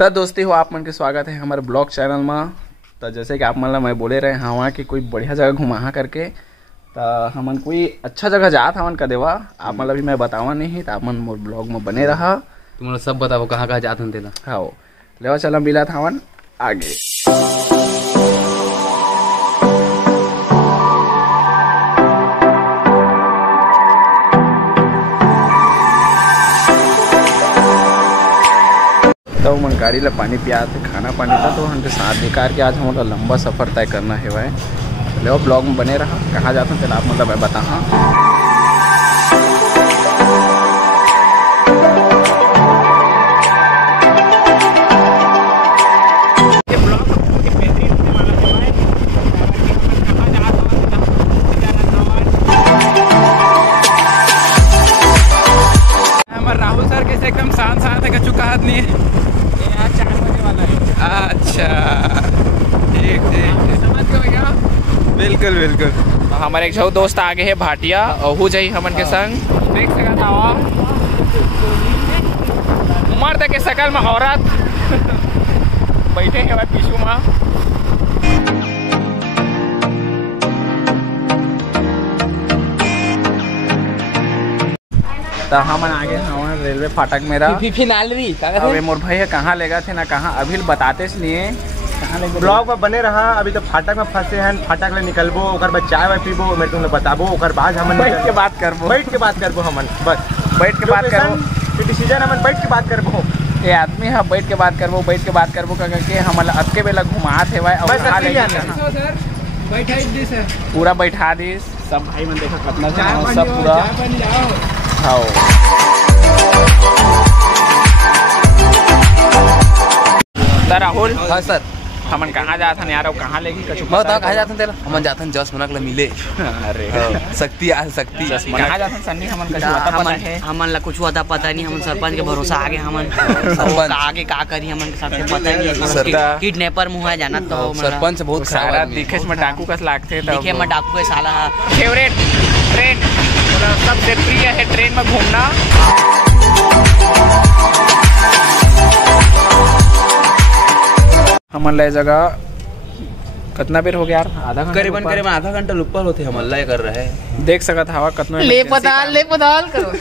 तो दोस्ती हो आप मन के स्वागत है हमारे ब्लॉग चैनल में। तो जैसे कि आप मन मैं बोले रहे हाँ वहाँ की कोई बढ़िया जगह घुमा करके तो हमन कोई अच्छा जगह जात हवन का देवा आप मतलब भी मैं बतावा नहीं तो आप मन मोर ब्लॉग में बने रहा। तुम सब बताओ कहाँ कहाँ जात हन तेला। हाँ लेवा चला मिला था हवन आगे। तो मन गाड़ी ला पानी पिया थे खाना पानी था तो हमके साथ निकाल के आज हमारा लंबा सफ़र तय करना है भाई। ले ब्लॉग में बने रहा कहाँ जाता हूँ आप मतलब मैं बता। राहुल सर कैसे एकदम शांत शांत है कछु कहा नहीं है। यहाँ 4 बजे वाला है। अच्छा ठीक ठीक समझ गए भैया। बिल्कुल बिल्कुल। हमारे एक जो दोस्त आगे है भाटिया और हो जाई हमन के संग देख सकता हो मर्द के शकल में औरत बैठे हैं पीछू में। तो हम आगे हमारे रेलवे फाटक में रहा अभी मोर भैया कहाँ लेगा थे ना कहाँ अभी बताते नहीं कहाँ लेके ब्लॉग में बने रहा। अभी तो फाटक में फंसे हैं फाटक ले निकलबो ओकर बाद चाय वाय पीबो मेरे तुमने बताबो ओकर बाद हमन बैठ के बात करबो हमन बस बैठ के बात करबो डिसीजन हमन बैठ के बात करबो। ये आदमी है बैठ के बात करबो करके हम अतके बेला घुमात है पूरा बैठा दिस सब भाई मन देखा कितना सब पूरा हाँ। राहुल हाँ सर हमन कहाँ जात हन यार कहाँ लेगी कछु बताओ कहाँ जात हन तेला। हमन जात हन 10 मिनट ला मिले। अरे शक्ति आ शक्ति कहाँ जात हन सन्नी हमन कछु आता पता है हमन ला कुछ अता पता नहीं। हमन सरपंच के भरोसा आगे हमन आगे का करी हमन के साथ पता नहीं। किडनैपर मुहा जाना तो सरपंच बहुत सारा दिखे में डाकू कस लागथे दिखे में डाकू के साला फेवरेट ट्रेन सबसे प्रिय है ट्रेन में घूमना। हमन ले जगह कितना बेर हो गया यार आधा घंटा करीबन आधा घंटा ऊपर होते हम अल्लाह कर रहे हैं। देख सकत हवा कितना ले पताल करो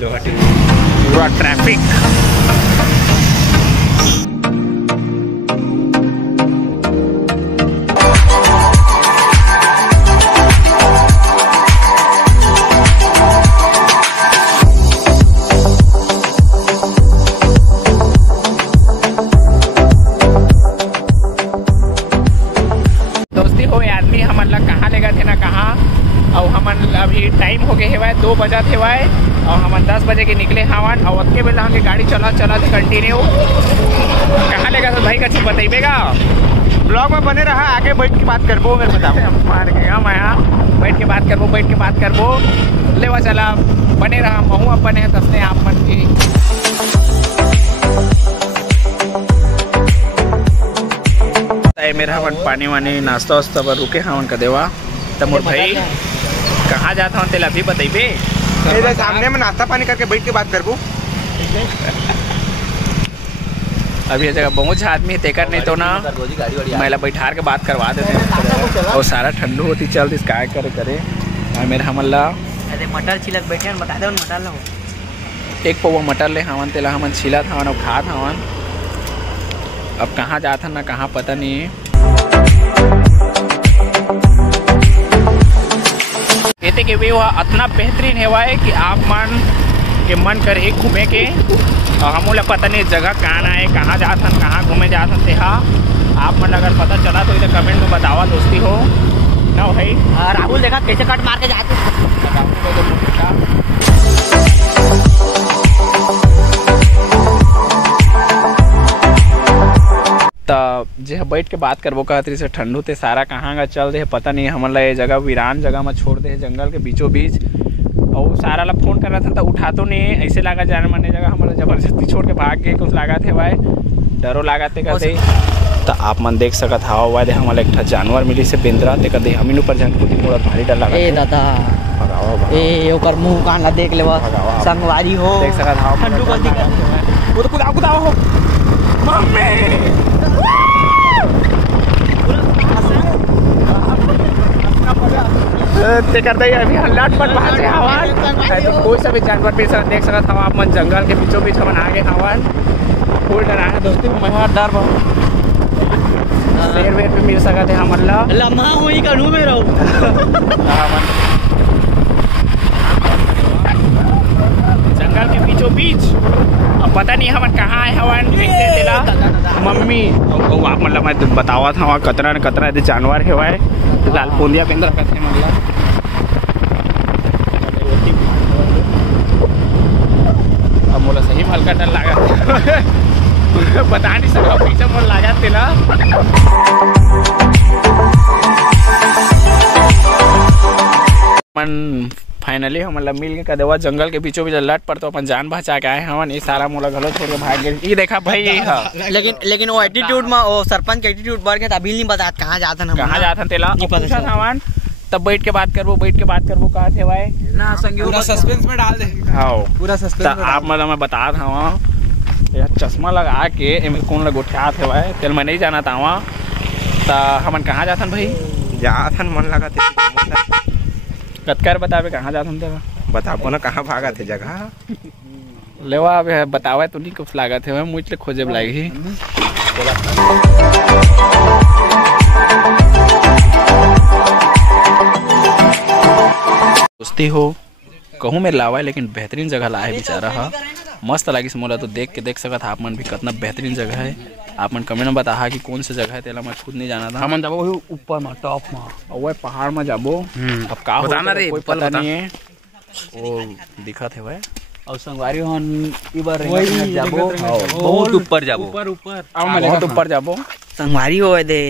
पूरा ट्रैफिक। और हमन अभी टाइम हो गए है 2 बजा थे और हमन 10 बजे के निकले हवन और अतके बेला हमके गाड़ी चला थे कंटिन्यू। कहाँ लेगा तो भाई कछु बताइएगा ब्लॉग में बने रहा आगे बैठ के बात करबो मेरे बताओ मार के मैं बैठ के बात करबो लेवा चला बने रहा महू अपन है तसने आप मन की। मेरा हमन पानी वानी नाश्ता वास्ता पर रुके हवन का देवा तो मोर भाई कहाँ जाता हूँ तेला भी बताइबे। मेरे सामने में नाश्ता पानी करके बैठ के बात करबो। अभी ये जगह बहुत आदमी तेकर नहीं तो ना महिला बैठार के बात करवा देते और सारा ठंडू होती चलती काय करे और मेरे हमला मटर छिलक बैठे बता दे मटर लो एक पौवा मटर ले हवन तेला हमन छिलत हवन और खात हवन। अब कहाँ जात हन ना कहाँ पता नहीं है। कहते कि व्यू इतना बेहतरीन है कि आप मन करे घूमे के और हम लोग पता नहीं जगह कहाँ है कहाँ जात हन कहाँ घूमे जात हन ते आप मन अगर पता चला तो इधर कमेंट में बतावा दोस्ती हो ना भाई। राहुल देखा कैसे कट मार के जाते जे बैठ के बात करबो कहतरी से ठंडू ते सारा कहाँ का चल दे पता नहीं हमन ला ये जगह वीरान जगह में छोड़ दे जंगल के बीचों बीच और सारा ला फोन कर रहा था तो उठा तो नहीं ऐसे लगा जाने माने जगह हमारा जबरदस्ती छोड़ के भाग गए कुछ लगा थे भाई डरो लगाते कहते तो आप मन देख सकत हवा हुआ दे हमारा एक जानवर मिली से पिंजरा ते कहते हम ऊपर जान को थोड़ा भारी डर लगा ए दादा भगावा ए ओकर मुंह कान ला देख लेवा संगवारी हो देख सकत हवा ठंडू कर ते करते ही अभी हल्लाट पर वहाँ से हवन तो कोई सा भी जानवर भी देख सकत हवा आप मन जंगल के बीचों बीच हमन आगे हवन फुल डराए दोस्ती मैं डर बहुत शेर वेर भी मिल सकत है हमन ला लम्हा हुई कन्हू में रहो जंगल के बीचों बीच अब पता नहीं हमन कहाँ आए हवन कैसे दिला मम्मी और आप मतलब मैं बतावा था वहाँ कतरा जानवर है वह लाल पोंदिया के अंदर रखते हैं मतलब अब मोला सही में हल्का डर लगा बता नहीं सका पीछे मोल लगा तेला मन फाइनली हम मतलब मिल के कदेवा जंगल के बीचों बीच लट पर तो अपन जान बचा के आए हवन ये सारा मोला घलो छोड़ के भाग गए ये देखा भाई ये है लेकिन वो एटीट्यूड में वो सरपंच के एटीट्यूड बढ़ गया अभी नहीं बता कहाँ जाता हम कहाँ जाता तेला नहीं पता हवन तब बैठ के बात करबो कहा थे भाई ना संगी पूरा सस्पेंस में डाल दे हाँ पूरा सस्पेंस में आप मतलब मैं बता था वहाँ यार चश्मा लगा के एमे कौन लग उठा थे भाई तेल मैं नहीं जाना था वहाँ तो हमन कहाँ जाथन भाई जाथन मन लगा थे कतकर बतावे कहाँ जाथन तेरा बताबो ना कहाँ भागा थे जगह लेवा अब बतावा तो नहीं कुछ लागत है मुझ ले खोजे लागी दोस्ती हो कहूँ में लावा है लेकिन बेहतरीन जगह ला है बेचारा हा मस्त लगी मोला तो देख सकत आप मन भी कितना बेहतरीन जगह है आप मन कमेंट में बता कि कौन सा जगह है तेला मैं खुद नहीं जाना था हमन जाबो ऊपर में टॉप में और पहाड़ में जाबो अब का बताना रे कोई पता नहीं है वो दिखत है भाई और संगवारी हन इबर जाबो बहुत ऊपर जाबो ऊपर बहुत ऊपर जाबो संगवारी हो दे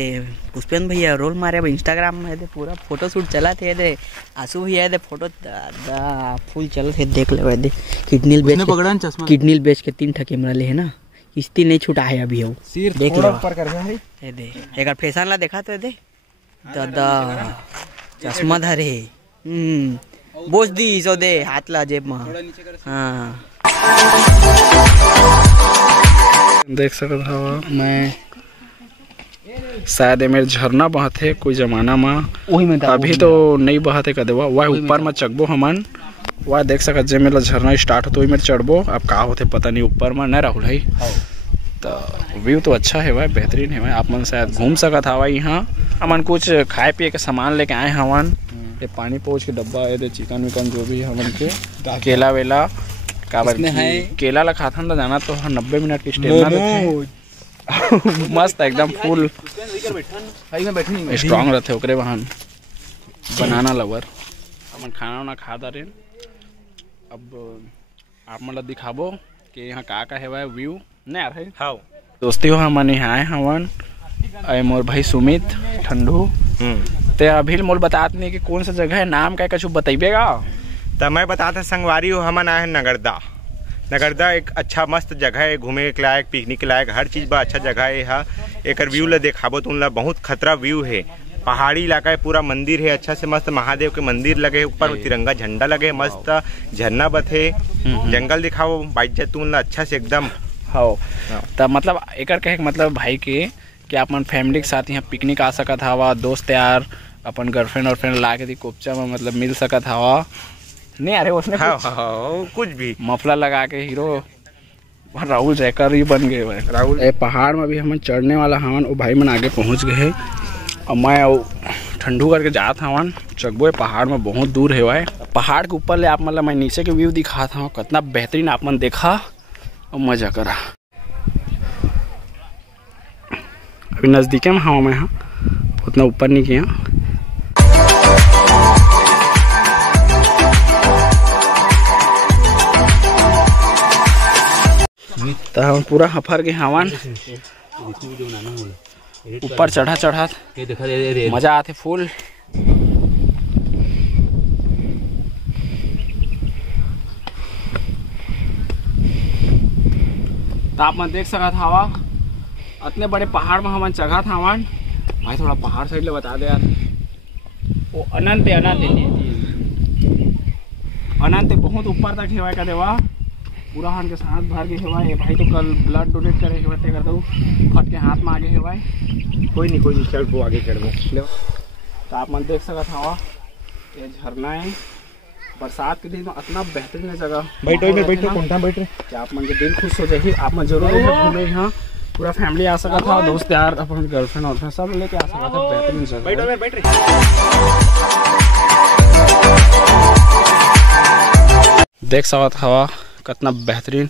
पुष्पेंद्र भैया रोल मारे अब इंस्टाग्राम में दे पूरा फोटो शूट चला थे दे आंसू भैया दे फोटो दादा फुल चल थे देख ले दे किडनी बेच के 3 ठा कैमरा ले है ना किस्ती नहीं छूटा है अभी वो देख लो ऊपर कर है दे एक फैशन ला देखा तो दे दादा चश्मा धरे बोझ दी सो दे हाथ ला जेब में हाँ देख सकत हवा मैं शायद मेरे झरना बहत है कोई जमाना में अभी तो नहीं बहत है कदेवा वह ऊपर में चकबो हमन वह देख सकत जे मेरा झरना स्टार्ट हो तो मेरे चढ़बो अब का होते पता नहीं ऊपर में न राहुल है तो व्यू तो अच्छा है भाई बेहतरीन है भाई आप मन शायद घूम सकत हवा यहाँ हमन कुछ खाए पिए के सामान लेके आए हवन ये पानी पहुँच के डब्बा है चिकन विकन जो भी हमन के केला वेला काबर केला ला खाथन तो जाना तो 90 मिनट की स्टेप मस्त एकदम फुल स्ट्रॉन्ग रहते ओकरे वहाँ बनाना लवर हमन खाना वाना खा दा रहे अब आप मतलब दिखाबो कि यहाँ का है भाई व्यू नहीं आ रहा है हाँ दोस्ती हो हमन यहाँ आए हवन अरे मोर भाई सुमित ठंडू ते अभी मोल बतात नहीं कि कौन सा जगह है नाम क्या कुछ बताइएगा तो मैं बताता संगवारी हो हमन आए नगरदा एक अच्छा मस्त जगह है घूमे के लायक पिकनिक के लायक हर चीज़ बा अच्छा जगह है एक व्यू ला देखाबो तुम ला बहुत खतरा व्यू है पहाड़ी इलाका है पूरा मंदिर है अच्छा से मस्त महादेव के मंदिर लगे ऊपर में तिरंगा झंडा लगे मस्त झरना बथे जंगल दिखाओ बाइक तुम ला अच्छा से एकदम हाँ तो मतलब एक कहे मतलब भाई के कि आप मन फैमिली के साथ यहाँ पिकनिक आ सकत हवा दोस्त यार अपन गर्लफ्रेंड और फ्रेंड ला के कोपचा में मतलब मिल सकत हवा नहीं अरे उसने कुछ भी मफला लगा के हीरो राहुल जयकर ही बन गए भाई राहुल पहाड़ में भी हम चढ़ने वाला हवन वो भाई मन आगे पहुँच गए और मैं ठंडू करके जात हवन चकबो पहाड़ में बहुत दूर है भाई पहाड़ के ऊपर ले आप मतलब मैं नीचे के व्यू दिखा था कितना बेहतरीन आप मन देखा और मजा करा अभी नज़दीक में हवा मैं उतना ऊपर नहीं किया तो हम पूरा हफर के हवन ऊपर चढ़ा मजा आते फुल तो आप मन देख सकत हवा इतने बड़े पहाड़ में हमन चढ़ा था हवन भाई थोड़ा पहाड़ साइड ले बता दे यार वो अनंत अनंत बहुत ऊपर तक हेवा का देवा पूरा हाथ के साथ भर के हेवा है भाई तो कल ब्लड डोनेट करे हेवा ते कर दो फट के हाथ में आगे हेवा कोई नहीं चढ़ वो आगे चढ़ वो तो आप मन देख सकत हवा ये झरना है, बरसात के दिन में इतना बेहतरीन है जगह। बैठो में बैठो कौन बैठ रहे कि आप मन के दिल खुश हो जाएगी। आप मन जरूर घूमे यहाँ, पूरा फैमिली आ सका था, दोस्त यार अपन गर्लफ्रेंड और सब लेके आ सका था। बेहतरीन जगह, बैठो में बैठ रहे। देख सकत हवा कितना बेहतरीन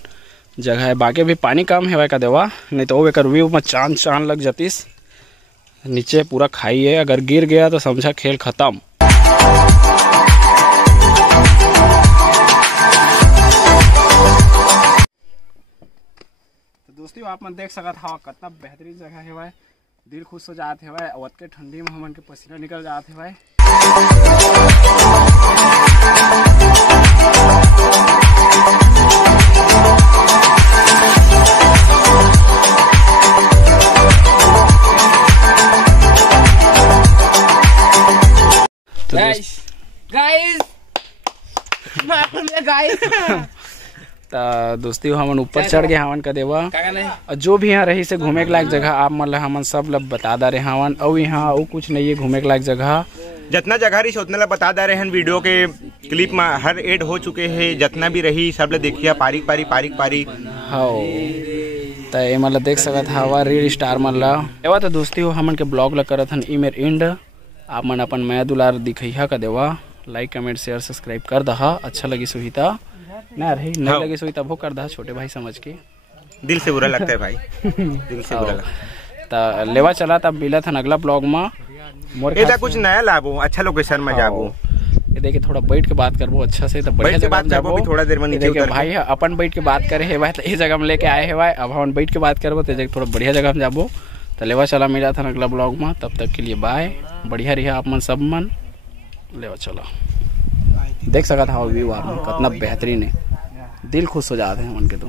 जगह है। बाकी भी पानी कम है का देवा, नहीं तो एक व्यू में चांद चांद लग जातीस। नीचे पूरा खाई है, अगर गिर गया तो समझा खेल खत्म। तो दोस्तों आप मन देख सकत हवा कितना बेहतरीन जगह है भाई, दिल खुश हो जाते है भाई। अवध के ठंडी में हमन के पसीना निकल जाते है भाई। दोस्तियों हमन ऊपर चढ़ गए हवन का देवा। जो भी यहाँ रही से घूमे के लायक जगह आप मतलब हमन सब लब बता दे रहे हवन। और यहाँ और कुछ नहीं है घूमे के लायक जगह। जितना जगह रही उतना ला बता दे रहे हैं। वीडियो के क्लिप में हर एड हो चुके हैं, जितना भी रही सब ला देखिए पारिक हाँ। तो ये मतलब देख सकत हवा रील स्टार मतलब एवा। तो दोस्तियों हमन के ब्लॉग ला करत हन इमेर एंड। आप मन अपन माया दुलार दिखइहा का देवा, लाइक कमेंट शेयर सब्सक्राइब कर दहा। अच्छा लगी सुविधा ना रही, नहीं लगी सुविधा वो कर दहा, छोटे भाई समझ के। दिल से बुरा लगता है भाई, दिल से बुरा लगता है। लेवा चला तब मिला था अगला ब्लॉग में। मोर कुछ नया लाबो, अच्छा लोकेशन में जाबो। ये देखिए थोड़ा बैठ के बात करबो अच्छा से, तो बढ़िया से बात करबो। थोड़ा देर में नीचे उतर भाई अपन बैठ के बात करे है भाई। तो ये जगह में लेके आए है भाई, अब हम बैठ के बात करबो तो थोड़ा बढ़िया जगह में जाबो। तो लेवा चला मिला था अगला ब्लॉग में, तब तक के लिए बाय। बढ़िया रही आप मन सब मन। लेवा चला देख सका था व्यू कितना बेहतरीन है, दिल खुश हो जाते हैं मन के तो।